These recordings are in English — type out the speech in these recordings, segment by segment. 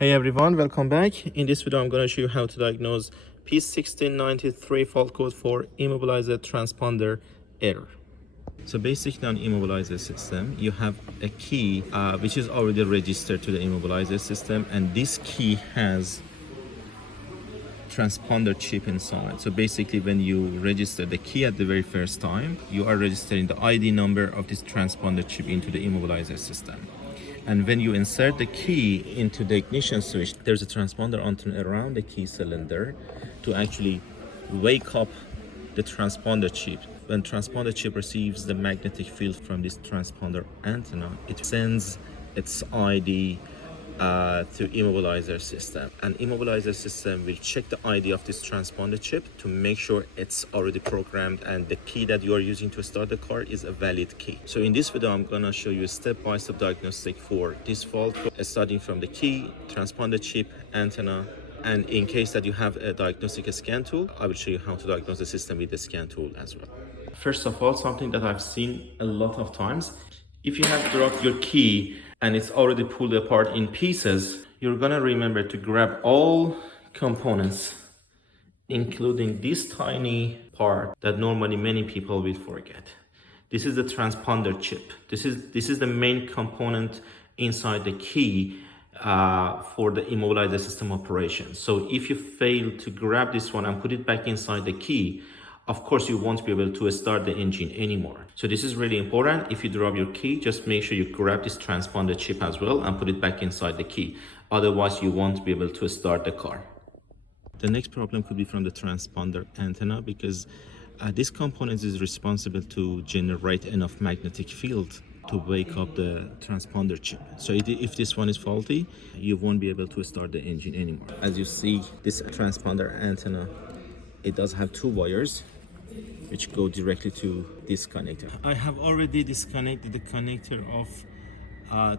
Hey everyone, welcome back. In this video, I'm going to show you how to diagnose P1693 fault code for Immobilizer Transponder Error. So basically on Immobilizer system, you have a key which is already registered to the Immobilizer system, and this key has transponder chip inside. So basically when you register the key at the very first time, you are registering the ID number of this transponder chip into the Immobilizer system. And when you insert the key into the ignition switch, there's a transponder antenna around the key cylinder to actually wake up the transponder chip. When transponder chip receives the magnetic field from this transponder antenna, it sends its ID to immobilizer system, and immobilizer system will check the ID of this transponder chip to make sure it's already programmed and the key that you are using to start the car is a valid key. So in this video, I'm gonna show you a step-by-step diagnostic for this fault, starting from the key, transponder chip, antenna, and in case that you have a diagnostic scan tool, I will show you how to diagnose the system with the scan tool as well. First of all, something that I've seen a lot of times, if you have dropped your key and it's already pulled apart in pieces, you're gonna remember to grab all components, including this tiny part that normally many people will forget. This is the transponder chip. This is the main component inside the key for the immobilizer system operation. So if you fail to grab this one and put it back inside the key, of course you won't be able to start the engine anymore. So this is really important. If you drop your key, just make sure you grab this transponder chip as well and put it back inside the key. Otherwise you won't be able to start the car. The next problem could be from the transponder antenna, because this component is responsible to generate enough magnetic field to wake up the transponder chip. So if this one is faulty, you won't be able to start the engine anymore. As you see, this transponder antenna, it does have two wires which go directly to this connector. I have already disconnected the connector of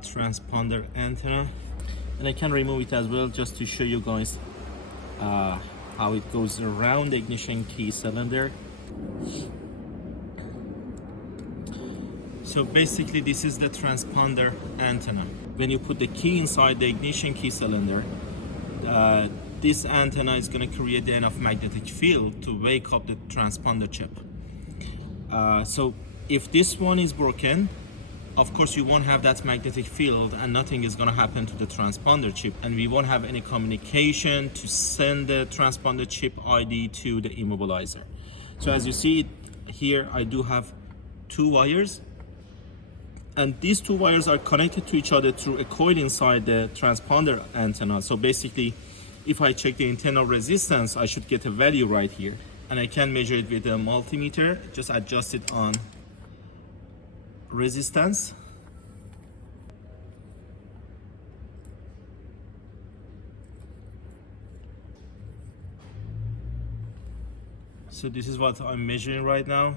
transponder antenna, and I can remove it as well just to show you guys how it goes around the ignition key cylinder. So basically this is the transponder antenna. When you put the key inside the ignition key cylinder, this antenna is going to create enough magnetic field to wake up the transponder chip. So if this one is broken, of course you won't have that magnetic field and nothing is going to happen to the transponder chip, and we won't have any communication to send the transponder chip ID to the immobilizer. So as you see here, I do have two wires, and these two wires are connected to each other through a coil inside the transponder antenna. So basically, if I check the internal resistance, I should get a value right here, and I can measure it with a multimeter. Just adjust it on resistance. So this is what I'm measuring right now,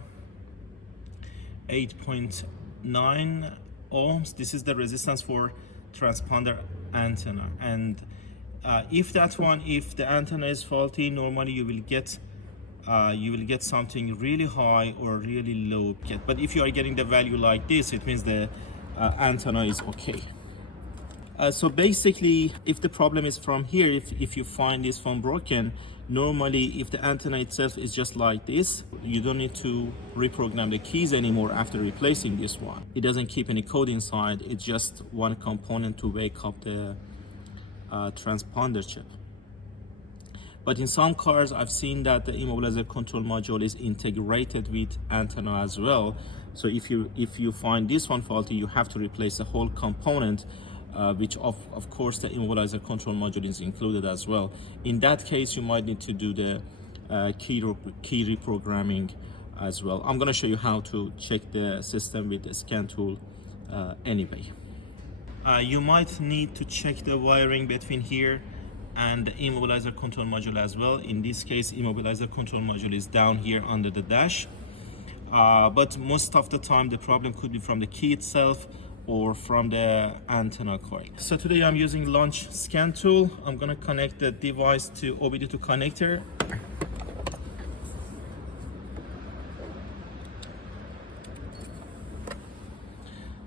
8.9 ohms. This is the resistance for transponder antenna, and if the antenna is faulty, normally you will get something really high or really low. But if you are getting the value like this, it means the antenna is okay. So basically, if the problem is from here, if you find this one broken, normally if the antenna itself is just like this, you don't need to reprogram the keys anymore after replacing this one. It doesn't keep any code inside. It's just one component to wake up the transponder chip. But in some cars, I've seen that the immobilizer control module is integrated with antenna as well. So if you find this one faulty, you have to replace the whole component, which of course the immobilizer control module is included as well. In that case, you might need to do the key reprogramming as well. I'm gonna show you how to check the system with the scan tool anyway. You might need to check the wiring between here and the immobilizer control module as well. In this case, immobilizer control module is down here under the dash. But most of the time, the problem could be from the key itself or from the antenna coil. So today I'm using launch scan tool. I'm gonna connect the device to OBD2 connector.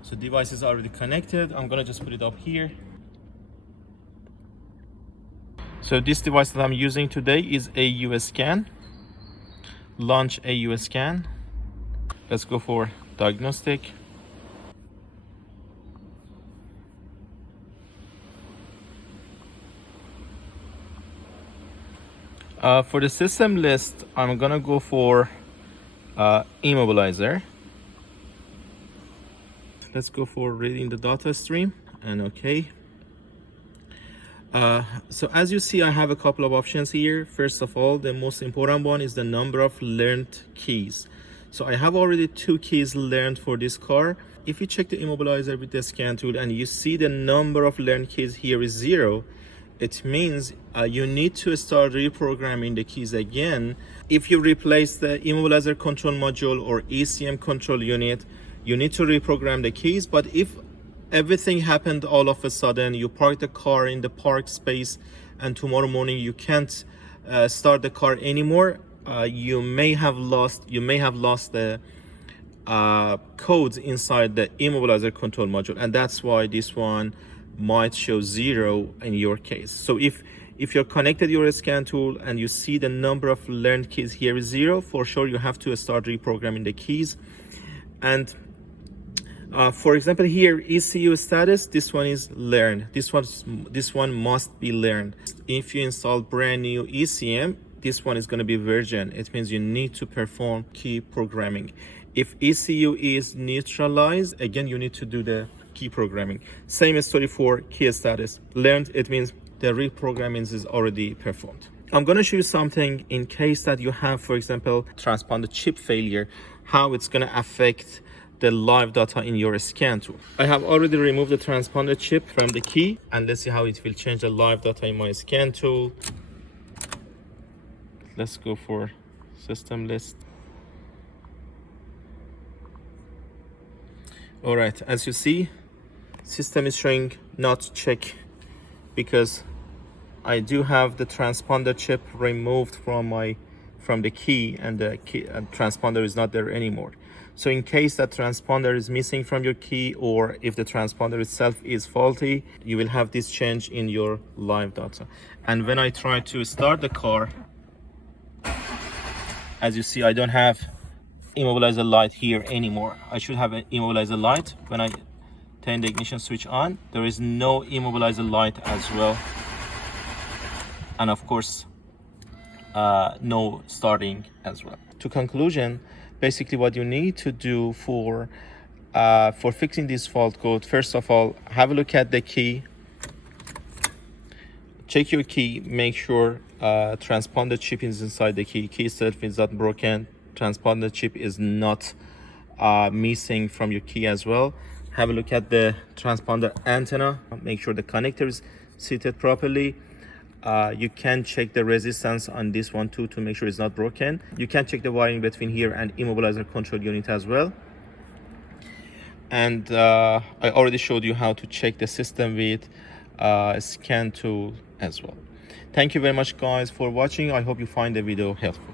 So device is already connected. I'm gonna just put it up here. So this device that I'm using today is AU scan. Launch AU scan. Let's go for diagnostic. For the system list, I'm gonna go for immobilizer. Let's go for reading the data stream and okay. So as you see, I have a couple of options here. First of all, the most important one is the number of learned keys. So I have already 2 keys learned for this car. If you check the immobilizer with the scan tool and you see the number of learned keys here is 0, it means you need to start reprogramming the keys again. If you replace the immobilizer control module or ECM control unit, you need to reprogram the keys. But if everything happened all of a sudden, you park the car in the park space and tomorrow morning you can't start the car anymore, you may have lost the codes inside the immobilizer control module, and that's why this one might show 0 in your case. So if you're connected your scan tool and you see the number of learned keys here is 0, for sure you have to start reprogramming the keys. And for example here, ECU status, this one is learned. This one must be learned. If you install brand new ECM, this one is going to be virgin. It means you need to perform key programming. If ECU is neutralized, again you need to do the key programming. Same story for key status. Learned, it means the reprogramming is already performed. I'm going to show you something in case that you have, for example, transponder chip failure, how it's going to affect the live data in your scan tool. I have already removed the transponder chip from the key, and let's see how it will change the live data in my scan tool. Let's go for system list. All right, as you see, system is showing not check because I do have the transponder chip removed from the key, and the transponder is not there anymore. So in case that transponder is missing from your key, or if the transponder itself is faulty, you will have this change in your live data. And when I try to start the car, as you see, I don't have immobilizer light here anymore. I should have an immobilizer light. When I turn the ignition switch on, there is no immobilizer light as well, and of course no starting as well. To conclusion, basically what you need to do for fixing this fault code, first of all, have a look at the key, check your key, make sure transponder chip is inside the key itself is not broken, transponder chip is not missing from your key as well. Have a look at the transponder antenna, make sure the connector is seated properly. You can check the resistance on this one too to make sure it's not broken. You can check the wiring between here and immobilizer control unit as well. And I already showed you how to check the system with scan tool as well. Thank you very much guys for watching. I hope you find the video helpful.